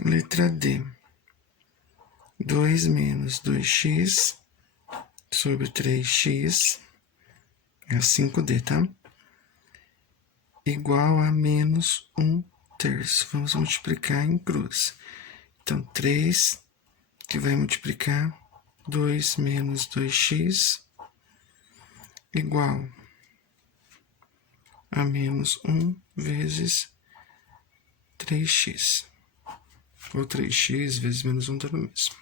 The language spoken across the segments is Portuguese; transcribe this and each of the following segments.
Letra D. 2 menos 2x sobre 3x, é 5D, tá? Igual a menos 1/3. Vamos multiplicar em cruz. Então, 3, que vai multiplicar 2 menos 2x, igual a menos 1 vezes 3x. Ou 3x vezes menos 1 dá no mesmo.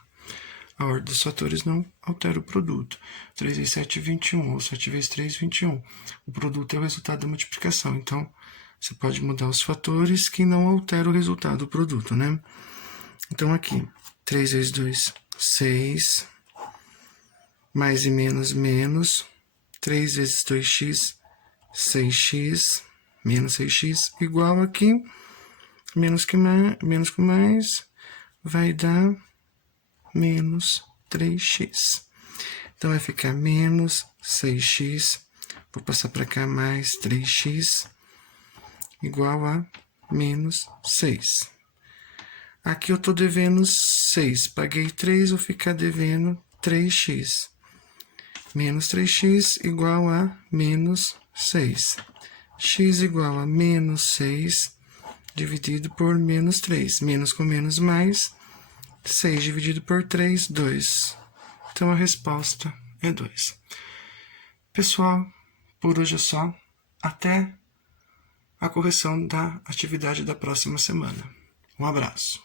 A ordem dos fatores não altera o produto. 3 vezes 7 é 21, ou 7 vezes 3 é 21. O produto é o resultado da multiplicação. Então, você pode mudar os fatores que não altera o resultado do produto, né? Então, aqui, 3 vezes 2, 6. Mais e menos, menos. 3 vezes 2x, 6x. Menos 6x, igual aqui. Menos com mais, vai dar menos 3x. Então, vai ficar menos 6x. Vou passar para cá mais 3x, igual a menos 6. Aqui eu estou devendo 6. Paguei 3, vou ficar devendo 3x. Menos 3x igual a menos 6. X igual a menos 6 dividido por menos 3. Menos com menos mais. 6 dividido por 3, 2. Então, a resposta é 2. Pessoal, por hoje é só. Até a correção da atividade da próxima semana. Um abraço.